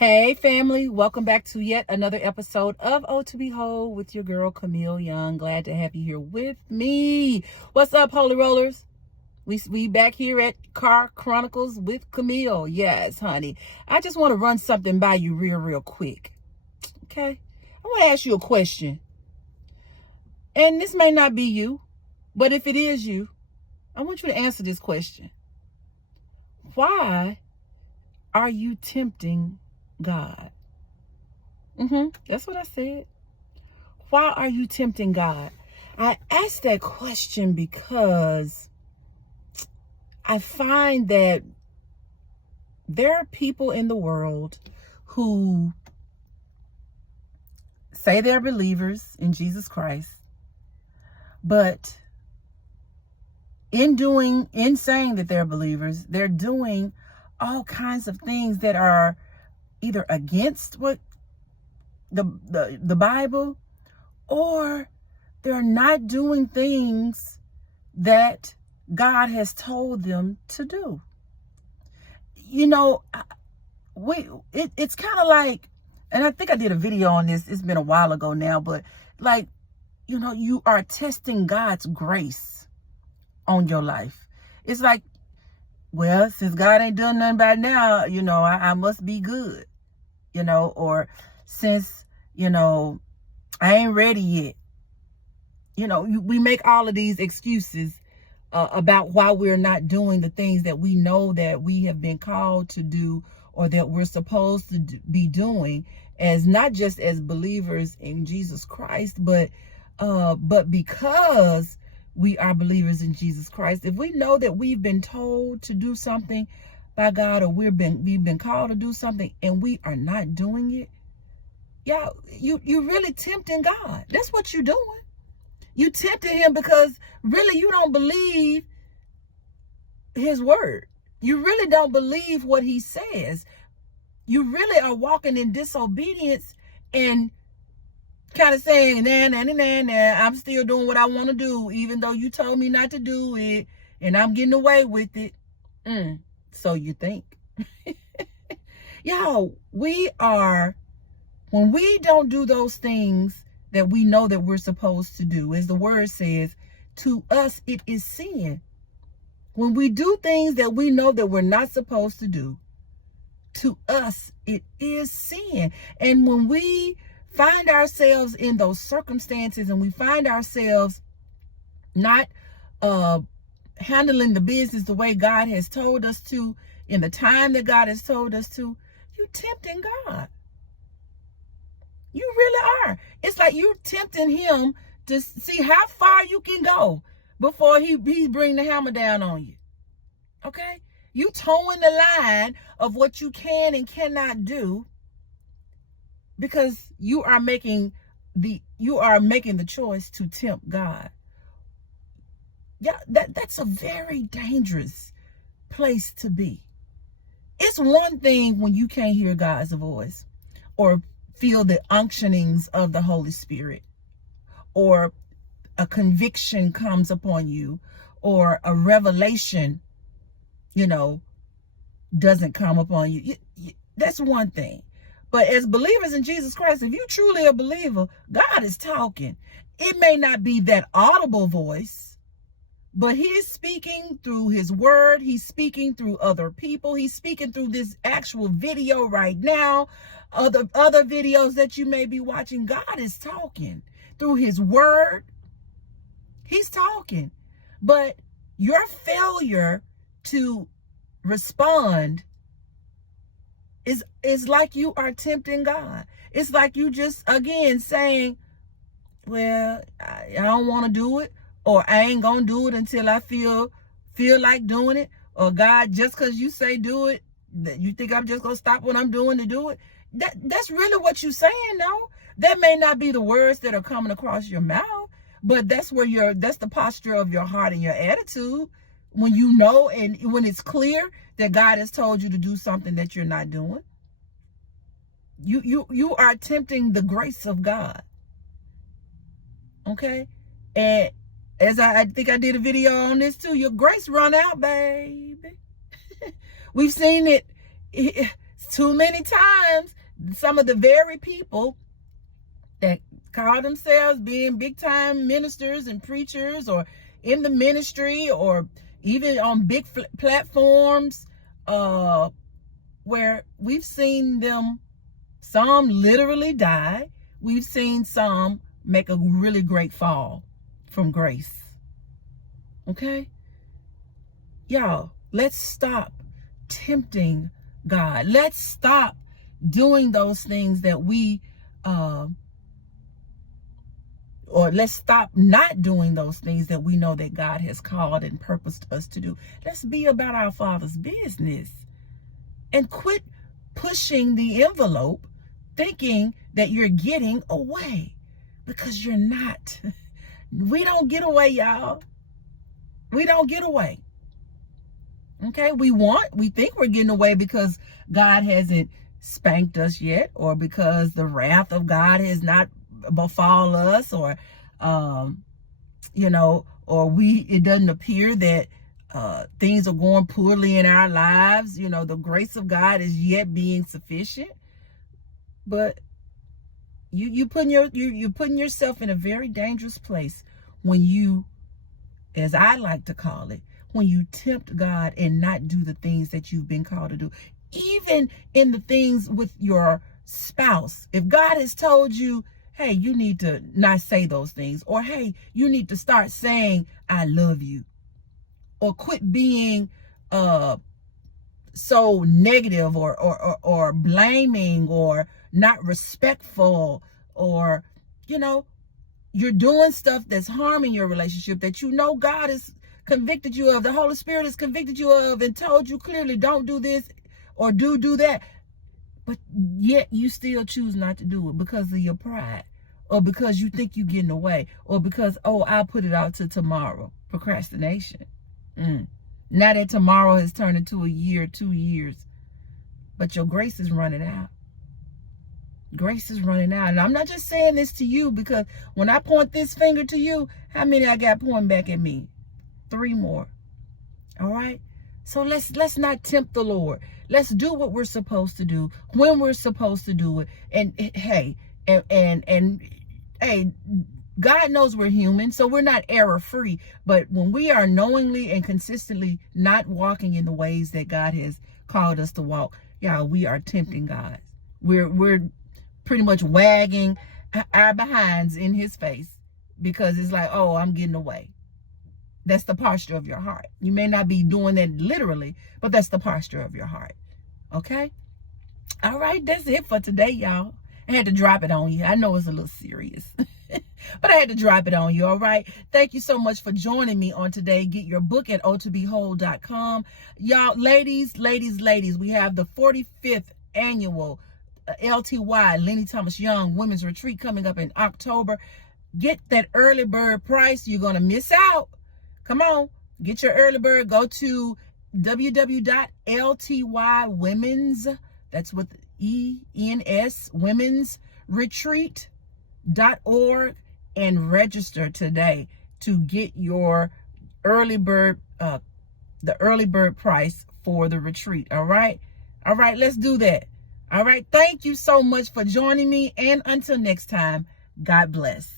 Hey family, welcome back to yet another episode of Oh to Behold with your girl Camille Young. Glad to have you here with me. What's up, Holy Rollers? We back here at Car Chronicles with Camille. Yes, honey. I just want to run something by you real quick. Okay? I want to ask you a question. And this may not be you, but if it is you, I want you to answer this question. Why are you tempting God? That's what I said. Why are you tempting God? I asked that question because I find that there are people in the world who say they're believers in Jesus Christ, but in saying that they're believers, they're doing all kinds of things that are either against what the Bible, or they're not doing things that God has told them to do. You know, it's kind of like, and I think I did a video on this, it's been a while ago now, but like, you are testing God's grace on your life. It's like, well, since God ain't done nothing by now, I must be good, or since, I ain't ready yet. We make all of these excuses about why we're not doing the things that we know that we have been called to do, or that we're supposed to be doing, as not just as believers in Jesus Christ, but because we are believers in Jesus Christ. If we know that we've been told to do something by God, or we've been called to do something and we are not doing it, you're really tempting God. That's what you're doing. You tempting him because really you don't believe his word. You really don't believe what he says. You really are walking in disobedience and kind of saying, nah, I'm still doing what I want to do, even though you told me not to do it, and I'm getting away with it. So you think. When we don't do those things that we know that we're supposed to do, as the word says, to us it is sin. When we do things that we know that we're not supposed to do, to us it is sin. And when we find ourselves in those circumstances, and we find ourselves not handling the business the way God has told us to, in the time that God has told us to, you're tempting God. You really are. It's like you're tempting him to see how far you can go before he bring the hammer down on you. Okay? You towing the line of what you can and cannot do, because you are making the choice to tempt God. Yeah, that's a very dangerous place to be. It's one thing when you can't hear God's voice, or feel the unctionings of the Holy Spirit, or a conviction comes upon you, or a revelation, doesn't come upon you. That's one thing. But as believers in Jesus Christ, if you're truly a believer, God is talking. It may not be that audible voice, but he is speaking through his word. He's speaking through other people. He's speaking through this actual video right now. Other videos that you may be watching. God is talking through his word. He's talking. But your failure to respond is like you are tempting God. It's like you just, again, saying, well, I don't want to do it, or I ain't gonna do it until I feel like doing it, or God, just because you say do it, you think I'm just gonna stop what I'm doing to do it? That's really what you're saying, no? That may not be the words that are coming across your mouth, but that's the posture of your heart and your attitude, when you know, and when it's clear that God has told you to do something that you're not doing. You are tempting the grace of God. Okay? And as I think I did a video on this too, your grace run out, baby. We've seen it too many times, some of the very people that call themselves being big time ministers and preachers, or in the ministry, or even on big platforms, where we've seen them, some literally die. We've seen some make a really great fall from grace. Okay? Y'all, let's stop tempting God. Let's stop doing those things that we, or let's stop not doing those things that we know that God has called and purposed us to do. Let's be about our Father's business and quit pushing the envelope thinking that you're getting away, because you're not. We don't get away, y'all. We don't get away. Okay, we think we're getting away because God hasn't spanked us yet, or because the wrath of God has not befall us, or or it doesn't appear that things are going poorly in our lives. The grace of God is yet being sufficient. But you're putting yourself in a very dangerous place when you, as I like to call it, when you tempt God and not do the things that you've been called to do. Even in the things with your spouse. If God has told you, hey, you need to not say those things, or hey, you need to start saying, I love you, or quit being so negative, or blaming, or not respectful, or you're doing stuff that's harming your relationship that God has convicted you of, the Holy Spirit has convicted you of, and told you clearly, don't do this or do that, but yet you still choose not to do it because of your pride, or because you think you're getting away, or because, I'll put it out to tomorrow. Procrastination. Now that tomorrow has turned into a year, 2 years, but your grace is running out. Grace is running out. And I'm not just saying this to you, because when I point this finger to you, how many I got pointing back at me? 3 more. All right? So let's not tempt the Lord. Let's do what we're supposed to do when we're supposed to do it. And hey, hey, God knows we're human, so we're not error-free. But when we are knowingly and consistently not walking in the ways that God has called us to walk, we are tempting God. We're pretty much wagging our behinds in his face, because it's like, I'm getting away. That's the posture of your heart. You may not be doing that literally, but that's the posture of your heart. Okay? All right, that's it for today, y'all. I had to drop it on you. I know it's a little serious, but I had to drop it on you. All right. Thank you so much for joining me on today. Get your book at otobehold.com. Y'all, ladies, we have the 45th annual LTY, Lenny Thomas Young Women's Retreat, coming up in October. Get that early bird price. You're going to miss out. Come on, get your early bird. Go to www.ltywomen's, that's with ENS, womensretreat.org, and register today to get your early bird, the early bird price for the retreat. All right, let's do that. All right, thank you so much for joining me, and until next time, God bless.